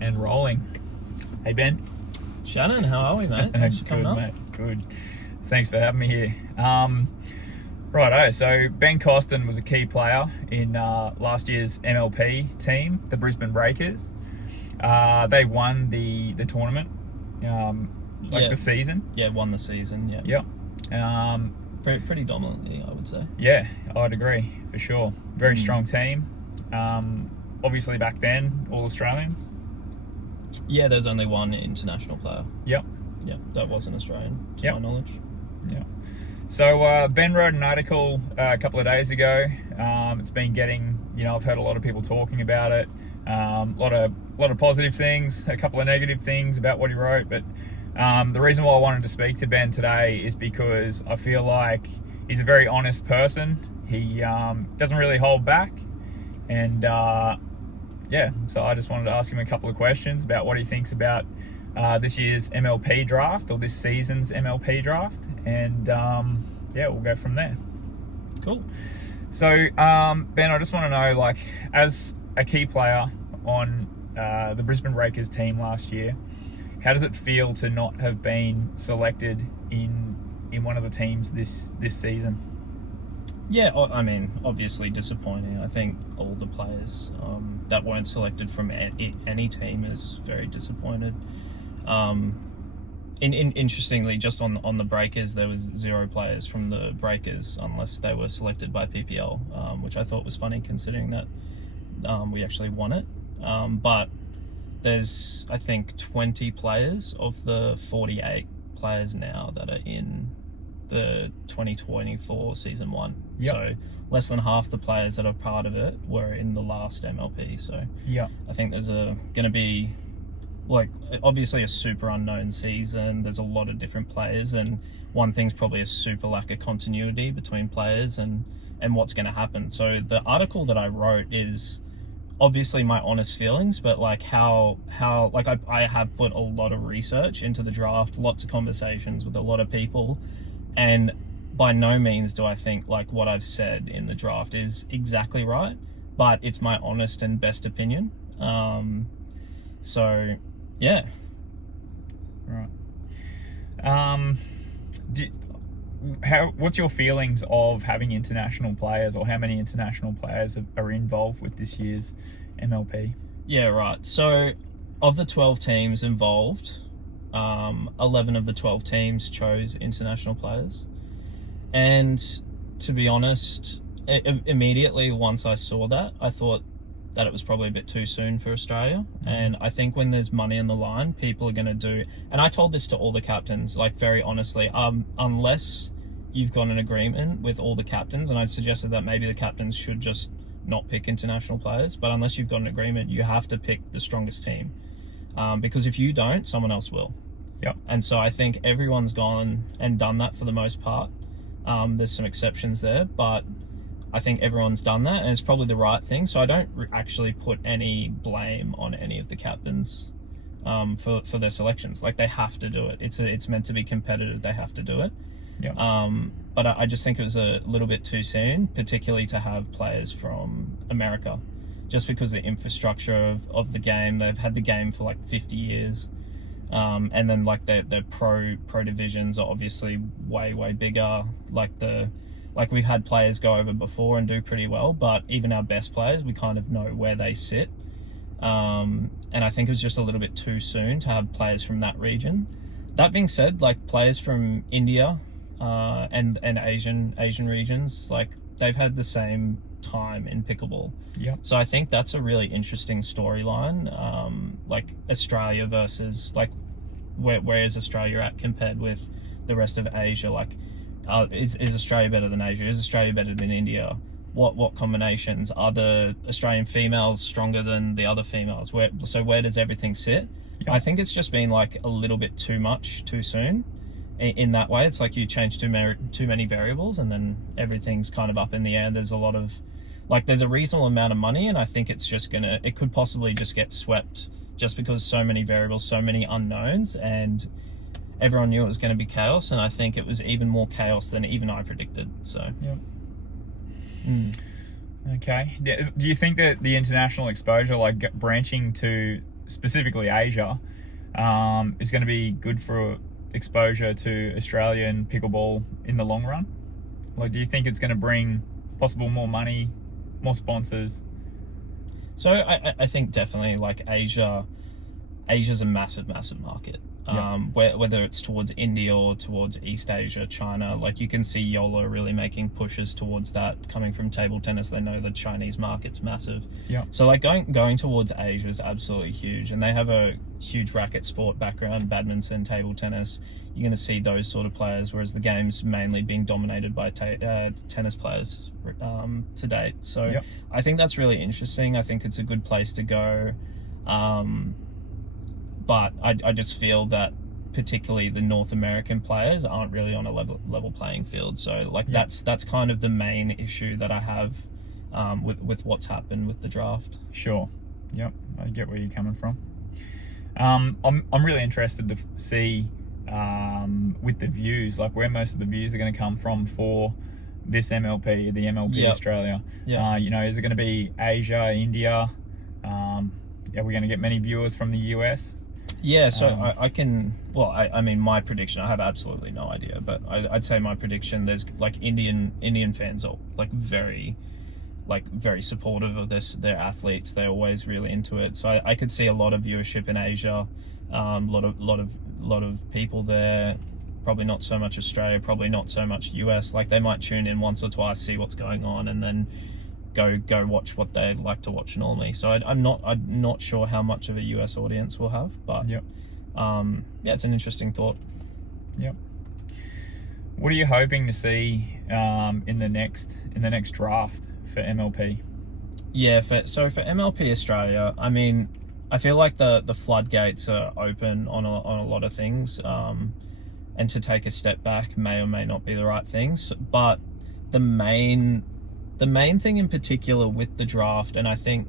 And rolling. Hey, Ben. Shannon, how are we, mate? Thanks for coming Good, up. mate. Good. Thanks for having me here. Righto, so Ben Costin was a key player in last year's MLP team, the Brisbane Breakers. They won the tournament, the season. Yeah, won the season, yeah. Yep. Pretty dominantly, I would say. Yeah, I'd agree, for sure. Very strong team. Obviously back then, all Australians. Yeah, there's only one international player. Yep. Yeah, that wasn't Australian, to my knowledge. Yeah. So Ben wrote an article a couple of days ago. It's been getting, I've heard a lot of people talking about it. A lot of positive things, a couple of negative things about what he wrote. But the reason why I wanted to speak to Ben today is because I feel like he's a very honest person. He doesn't really hold back. And so I just wanted to ask him a couple of questions about what he thinks about this year's MLP draft, or this season's MLP draft, and we'll go from there. Cool. So Ben, I just want to know, like, as a key player on the Brisbane Breakers team last year, how does it feel to not have been selected in one of the teams this season? Yeah, I mean, obviously disappointing. I think all the players that weren't selected from any team is very disappointed. Interestingly, just on the Breakers, there was 0 players from the Breakers unless they were selected by PPL, which I thought was funny considering that we actually won it. But there's, I think, 20 players of the 48 players now that are in the 2024 season 1. Yep. So less than half the players that are part of it were in the last MLP. So I think there's going to be, like, obviously a super unknown season. There's a lot of different players, and one thing's probably a super lack of continuity between players and what's going to happen. So the article that I wrote is obviously my honest feelings, but like how like I have put a lot of research into the draft, lots of conversations with a lot of people, and by no means do I think like what I've said in the draft is exactly right, but it's my honest and best opinion. So yeah. Right. What's your feelings of having international players, or how many international players are involved with this year's MLP? Yeah, right. So of the 12 teams involved, 11 of the 12 teams chose international players. And to be honest, immediately once I saw that, I thought that it was probably a bit too soon for Australia. And I think when there's money on the line, people are going to do, and I told this to all the captains, like, very honestly, unless you've got an agreement with all the captains, and I suggested that maybe the captains should just not pick international players, but unless you've got an agreement, you have to pick the strongest team, because if you don't, someone else will. Yep. And so I think everyone's gone and done that for the most part. There's some exceptions there, but I think everyone's done that, and it's probably the right thing. So I don't actually put any blame on any of the captains for their selections. Like, they have to do it. It's meant to be competitive. They have to do it. Yeah. But I just think it was a little bit too soon, particularly to have players from America, just because the infrastructure of the game. They've had the game for like 50 years. And then like the pro divisions are obviously way bigger. Like we've had players go over before and do pretty well, but even our best players, we kind of know where they sit. And I think it was just a little bit too soon to have players from that region. That being said, like, players from India and Asian regions, like, they've had the same time in pickleball. Yeah. So I think that's a really interesting storyline. Like, Australia versus, like, where is Australia at compared with the rest of Asia? Like, is Australia better than Asia? Is Australia better than India? What combinations? Are the Australian females stronger than the other females? Where does everything sit? Yeah. I think it's just been like a little bit too much too soon. In that way, it's like you change too many variables, and then everything's kind of up in the air. There's a lot of, like, there's a reasonable amount of money, and I think it's just it could possibly just get swept just because so many variables, so many unknowns, and everyone knew it was going to be chaos, and I think it was even more chaos than even I predicted. So yeah. Okay. Do you think that the international exposure, like branching to specifically Asia, is going to be good for exposure to Australian pickleball in the long run? Like, do you think it's going to bring possible more money, more sponsors? So I think definitely, like, Asia's a massive market. Whether it's towards India or towards East Asia, China, like, you can see YOLO really making pushes towards that. Coming from table tennis, they know the Chinese market's massive. Yeah. So, like, going towards Asia is absolutely huge, and they have a huge racket sport background: badminton, table tennis. You're going to see those sort of players, whereas the game's mainly being dominated by tennis players to date. So, Yep. I think that's really interesting. I think it's a good place to go. But I just feel that particularly the North American players aren't really on a level playing field. So, like, Yeah. that's kind of the main issue that I have with what's happened with the draft. Sure. Yep. I get where you're coming from. I'm really interested to see with the views, like, where most of the views are going to come from for this MLP, the MLP Yep. Australia. Yeah. You know, is it going to be Asia, India? Are we going to get many viewers from the US? Yeah, so I can. Well, I mean, my prediction. I have absolutely no idea, but I'd say my prediction. There's, like, Indian fans are, like, very supportive of their athletes. They're always really into it. So I could see a lot of viewership in Asia, lot of people there. Probably not so much Australia. Probably not so much US. Like, they might tune in once or twice, see what's going on, and then go watch what they like to watch normally. So I'm not sure how much of a US audience we'll have, but Yep. yeah, it's an interesting thought. Yep. What are you hoping to see in the next draft for MLP? Yeah, for MLP Australia, I mean, I feel like the floodgates are open on a lot of things, and to take a step back may or may not be the right things. But the main thing in particular with the draft, and I think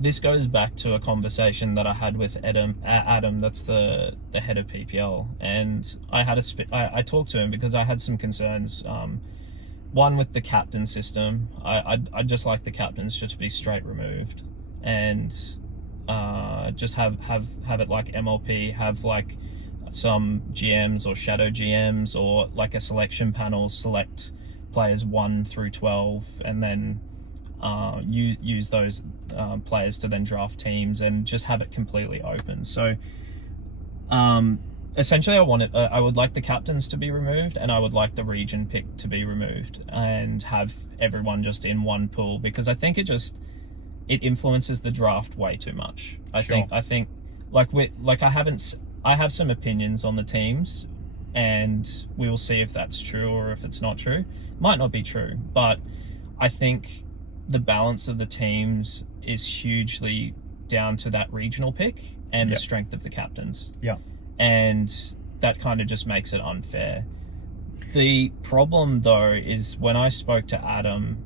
this goes back to a conversation that I had with Adam, that's the head of PPL, and I talked to him because I had some concerns. One, with the captain system. I'd just like the captains just to be straight removed, and just have it like MLP, have, like, some GMs or shadow GMs, or, like, a selection panel, select players 1 through 12, and then use those players to then draft teams, and just have it completely open. So essentially, I would like the captains to be removed, and I would like the region pick to be removed, and have everyone just in one pool, because I think it influences the draft way too much. I think I have some opinions on the teams, and we will see if that's true or if it's not true. Might not be true, but I think the balance of the teams is hugely down to that regional pick and the strength of the captains. Yeah. And that kind of just makes it unfair. The problem, though, is when I spoke to Adam,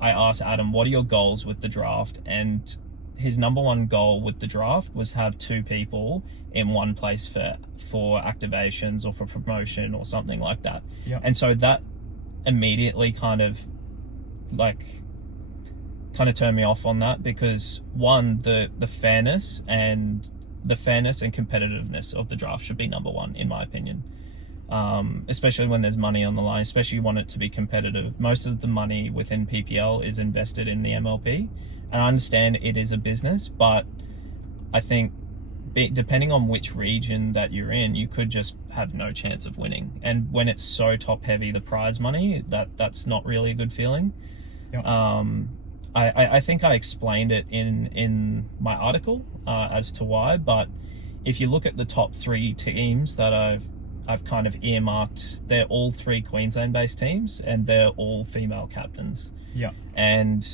I asked Adam, what are your goals with the draft? And his number one goal with the draft was to have 2 people in one place for activations or for promotion or something like that. Yep. And so that immediately kind of turned me off on that, because one, the fairness and competitiveness of the draft should be number one, in my opinion. Especially when there's money on the line, especially you want it to be competitive. Most of the money within PPL is invested in the MLP, and I understand it is a business, but I think depending on which region that you're in, you could just have no chance of winning. And when it's so top heavy, the prize money, that's not really a good feeling. Yep. I think I explained it in my article as to why, but if you look at the top 3 teams that I've kind of earmarked, they're all 3 Queensland-based teams, and they're all female captains. Yeah. And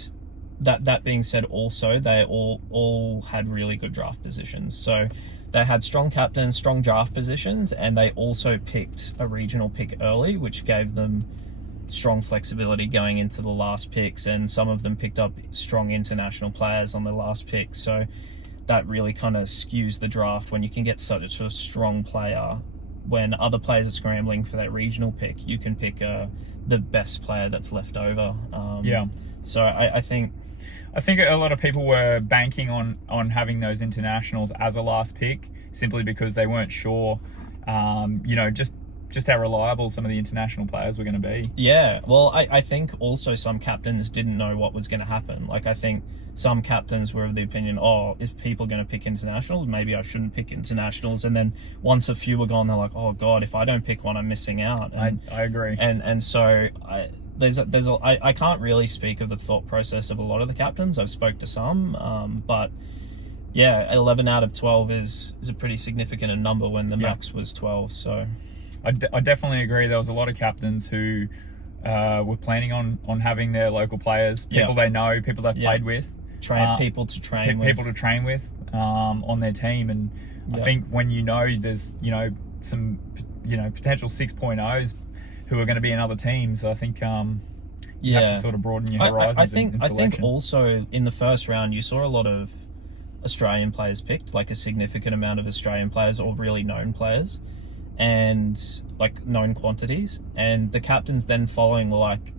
that being said, also they all had really good draft positions. So they had strong captains, strong draft positions, and they also picked a regional pick early, which gave them strong flexibility going into the last picks, and some of them picked up strong international players on the last pick. So that really kind of skews the draft when you can get such a strong player. When other players are scrambling for that regional pick, you can pick the best player that's left over. Yeah. So I think I think a lot of people were banking on having those internationals as a last pick simply because they weren't sure, just how reliable some of the international players were going to be. Yeah, well, I think also some captains didn't know what was going to happen. Like, I think some captains were of the opinion, oh, if people are going to pick internationals, maybe I shouldn't pick internationals. And then once a few were gone, they're like, oh God, if I don't pick one, I'm missing out. And, I agree. And so I can't really speak of the thought process of a lot of the captains. I've spoke to some, but yeah, 11 out of 12 is a pretty significant number when the max was 12. So I definitely agree. There was a lot of captains who were planning on having their local players, people they know, people they've played with, people to train with on their team. And I think when there's some potential 6.0s who are going to be in other teams, I think you have to sort of broaden your horizons. I think also in the first round you saw a lot of Australian players picked, like a significant amount of Australian players or really known players, and like known quantities, and the captains then following were like,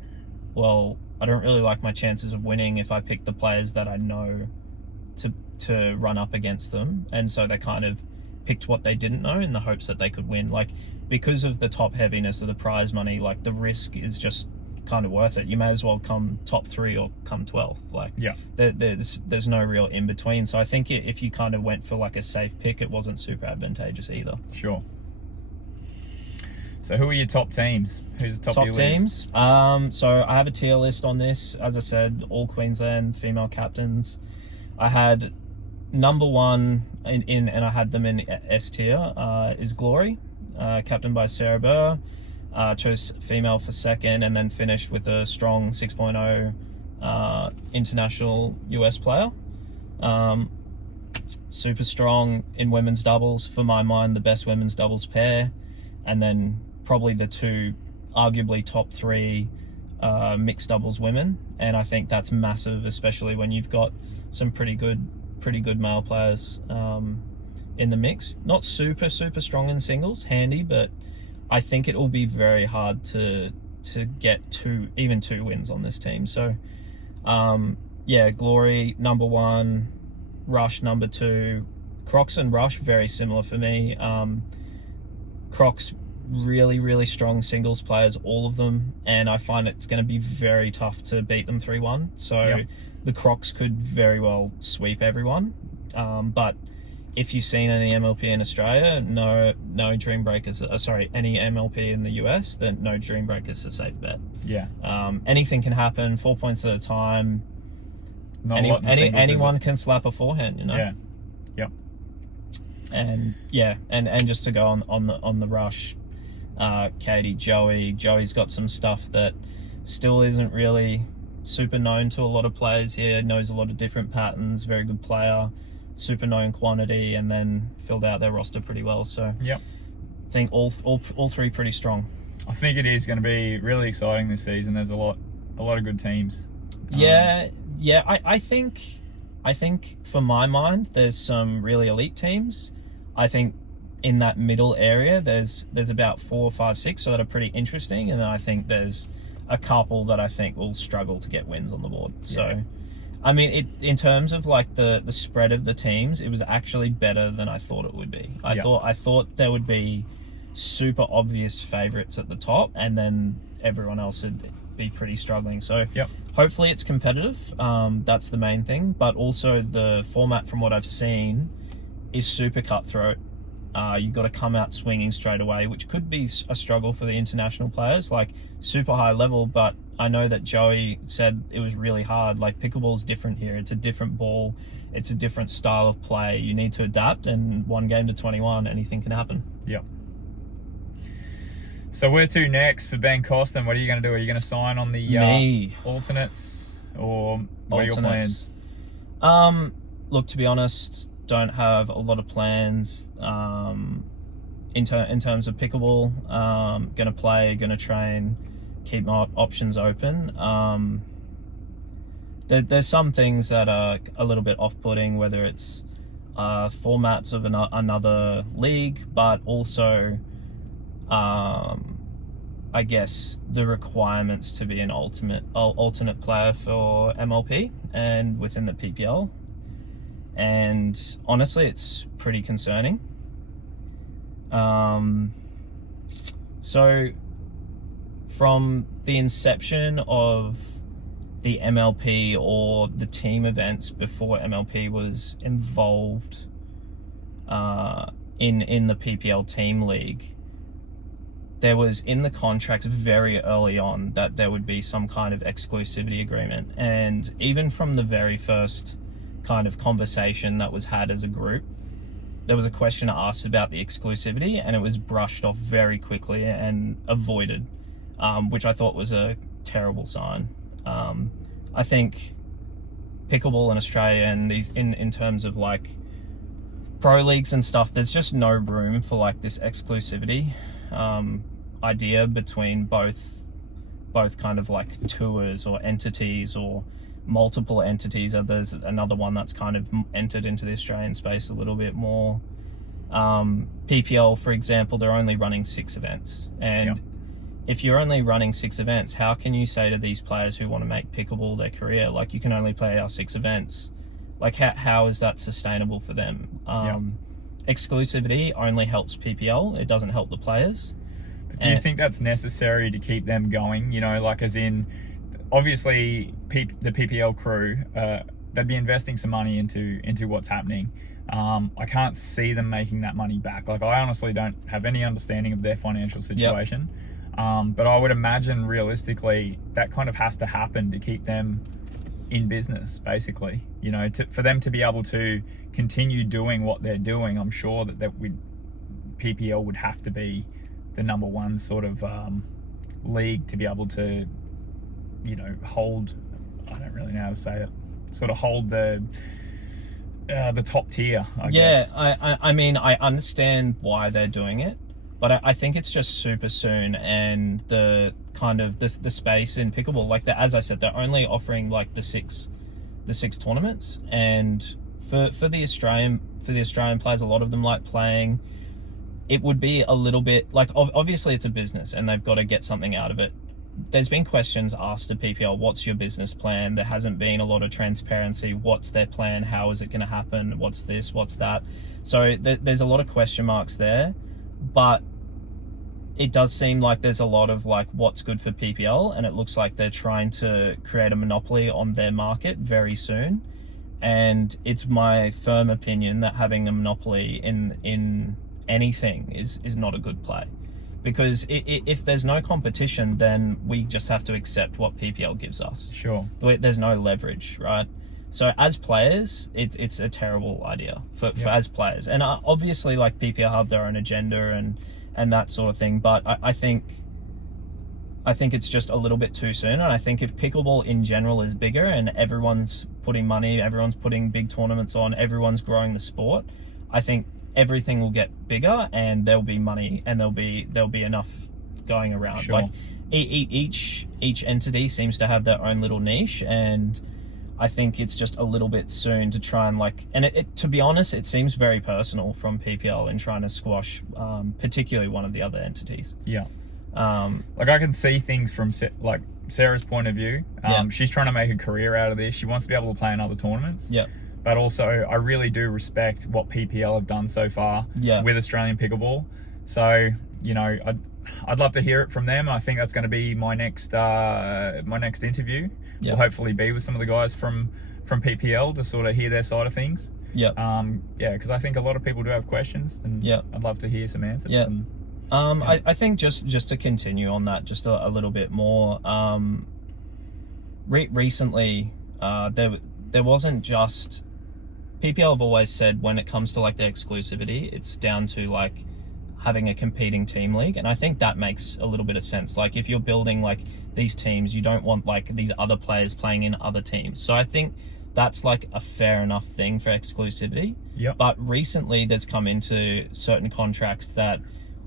well, I don't really like my chances of winning if I pick the players that I know to run up against them, and so they kind of picked what they didn't know in the hopes that they could win. Like, because of the top heaviness of the prize money, like the risk is just kind of worth it. You may as well come top 3 or come 12th. Like, there's no real in between. So I think if you kind of went for like a safe pick, it wasn't super advantageous either. Sure. So who are your top teams? Who's the top of your teams? So I have a tier list on this. As I said, all Queensland female captains. I had number 1 in and I had them in S tier, is Glory, captained by Sarah Burr. Chose female for second, and then finished with a strong 6.0 international US player. Super strong in women's doubles. For my mind, the best women's doubles pair. And then probably the 2 arguably top 3 mixed doubles women. And I think that's massive, especially when you've got some pretty good male players in the mix. Not super strong in singles, handy, but I think it will be very hard to get even two wins on this team. So Glory number 1, Rush number 2. Crocs and Rush very similar for me. Crocs really strong singles players, all of them, and I find it's going to be very tough to beat them 3-1. So the Crocs could very well sweep everyone, but if you've seen any MLP in Australia, no Dream Breakers. Any MLP in the US, then no Dream Breakers is a safe bet. Yeah. Anything can happen. 4 points at a time. Anyone can slap a forehand. Yeah. Yep. And just to go on the Rush, Katie, Joey's got some stuff that still isn't really super known to a lot of players here. Knows a lot of different patterns. Very good player. Super known quantity, and then filled out their roster pretty well. So I think all 3 pretty strong. I think it is going to be really exciting this season. There's a lot of good teams. I think for my mind, there's some really elite teams. I think in that middle area, there's about 4, 5, 6 that are pretty interesting, and then I think there's a couple that I think will struggle to get wins on the board. So. I mean, in terms of like the spread of the teams, it was actually better than I thought it would be. I thought there would be super obvious favourites at the top, and then everyone else would be pretty struggling. So hopefully it's competitive. That's the main thing. But also the format, from what I've seen, is super cutthroat. You've got to come out swinging straight away, which could be a struggle for the international players, like super high level. But I know that Joey said it was really hard. Like, pickleball is different here. It's a different ball. It's a different style of play. You need to adapt, and 1 game to 21, anything can happen. Yep. So where to next for Ben Costin? What are you going to do? Are you going to sign on the alternates, or what are your plans? Look, to be honest, don't have a lot of plans in terms of pickleball. Going to play, going to train, keep my options open. There's some things that are a little bit off-putting, whether it's formats of another league, but also I I guess, the requirements to be an alternate player for MLP and within the PPL. And honestly, it's pretty concerning. So from the inception of the MLP or the team events before MLP was involved in the PPL team league, there was in the contracts very early on that there would be some kind of exclusivity agreement. And even from the very first kind of conversation that was had as a group, there was a question asked about the exclusivity, and it was brushed off very quickly and avoided, which I thought was a terrible sign. I think pickleball in Australia and these in terms of like pro leagues and stuff, there's just no room for like this exclusivity idea between both kind of like tours or entities or multiple entities. There's another one that's kind of entered into the Australian space a little bit more. PPL, for example, they're only running 6 events, and Yep. if you're only running 6 events, how can you say to these players who want to make pickleball their career, like, you can only play our 6 events? Like, how is that sustainable for them? Exclusivity only helps PPL. It doesn't help the players. But do you think that's necessary to keep them going? You know, like, as in, obviously, the PPL crew, they'd be investing some money into what's happening. I can't see them making that money back. Like, I honestly don't have any understanding of their financial situation. But I would imagine realistically that kind of has to happen to keep them in business, basically. You know, for them to be able to continue doing what they're doing, I'm sure that PPL would have to be the number one sort of league to be able to, you know, hold, I don't really know how to say it, sort of hold the top tier, I guess. I mean, I understand why they're doing it, but I think it's just super soon, and the kind of the space in pickleball, like, as I said, they're only offering like the six tournaments, and for the Australian players, a lot of them like playing. It would be a little bit like, obviously it's a business and they've got to get something out of it. There's been questions asked to PPL, what's your business plan? There hasn't been a lot of transparency. What's their plan? How is it going to happen? What's this? What's that? So there's a lot of question marks there, but it does seem like there's a lot of like, what's good for PPL, and it looks like they're trying to create a monopoly on their market very soon. And it's my firm opinion that having a monopoly in anything is not a good play. Because if there's no competition, then we just have to accept what PPL gives us. Sure. There's no leverage, right? So as players, it's a terrible idea for as players. And obviously, like, PPL have their own agenda and that sort of thing. But I think it's just a little bit too soon. And I think if pickleball in general is bigger and everyone's putting money, everyone's putting big tournaments on, everyone's growing the sport, I think everything will get bigger and there'll be money and there'll be enough going around. Sure. Like, each entity seems to have their own little niche, and I think it's just a little bit soon to try and like, and it to be honest, it seems very personal from PPL in trying to squash particularly one of the other entities. Yeah. Like, I can see things from like Sarah's point of view. She's trying to make a career out of this. She wants to be able to play in other tournaments. Yeah. But also, I really do respect what PPL have done so far with Australian pickleball. So, you know, I'd love to hear it from them. I think that's going to be my next interview. Yeah. Will hopefully be with some of the guys from PPL to sort of hear their side of things. Yeah. Because I think a lot of people do have questions, and I'd love to hear some answers. Yeah. And, I think just to continue on that just a little bit more. Recently, there wasn't just. PPL have always said when it comes to like the exclusivity, it's down to like having a competing team league, and I think that makes a little bit of sense. Like, if you're building like these teams, you don't want like these other players playing in other teams. So I think that's like a fair enough thing for exclusivity. Yep. But recently there's come into certain contracts that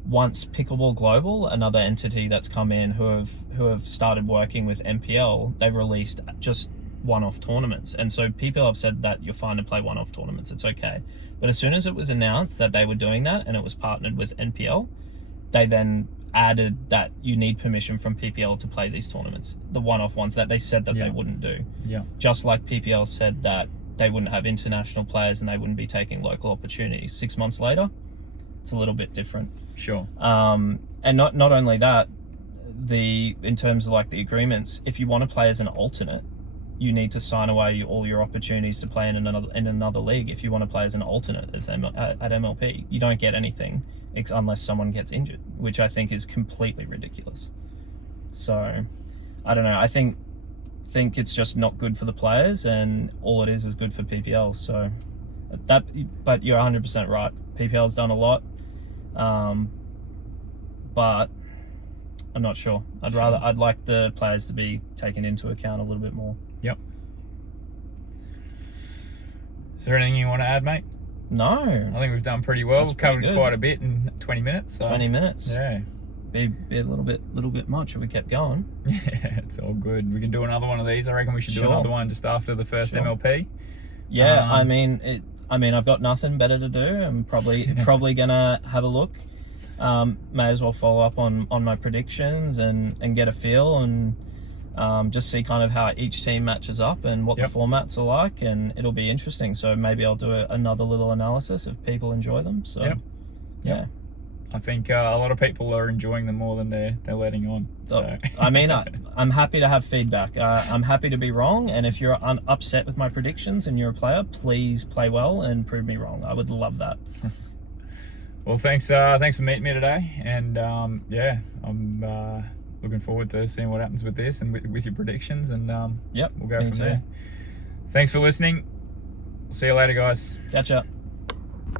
once Pickleball Global, another entity that's come in who have started working with MPL, they've released just one-off tournaments. And so people have said that you're fine to play one-off tournaments, it's okay. But as soon as it was announced that they were doing that and it was partnered with NPL, they then added that you need permission from PPL to play these tournaments, the one-off ones that they said that they wouldn't do. Yeah. Just like PPL said that they wouldn't have international players and they wouldn't be taking local opportunities. 6 months later, it's a little bit different. Sure. And not only that, in terms of like the agreements, if you want to play as an alternate, you need to sign away all your opportunities to play in another league. If you want to play as an alternate at MLP, you don't get anything unless someone gets injured, which I think is completely ridiculous. So I don't know. I think it's just not good for the players, and all it is good for PPL. So but you're 100% right. PPL's done a lot, but I'm not sure. I'd like the players to be taken into account a little bit more. Yep. Is there anything you want to add, mate? No. I think we've done pretty well. We've covered quite a bit in 20 minutes. So. 20 minutes. Yeah. Be a little bit much if we kept going. Yeah, it's all good. We can do another one of these. I reckon we should do another one just after the first MLP. Yeah, I mean, I've got nothing better to do. I'm probably gonna have a look. May as well follow up on my predictions and get a feel and just see kind of how each team matches up and what the formats are like, and it'll be interesting. So maybe I'll do another little analysis if people enjoy them. So yeah. I think a lot of people are enjoying them more than they're letting on. So. I mean, I'm happy to have feedback. I'm happy to be wrong, and if you're upset with my predictions and you're a player, please play well and prove me wrong. I would love that. Well, thanks for meeting me today, and yeah, I'm looking forward to seeing what happens with this and with your predictions, and yep, we'll go from there. Thanks for listening. See you later, guys. Catch up.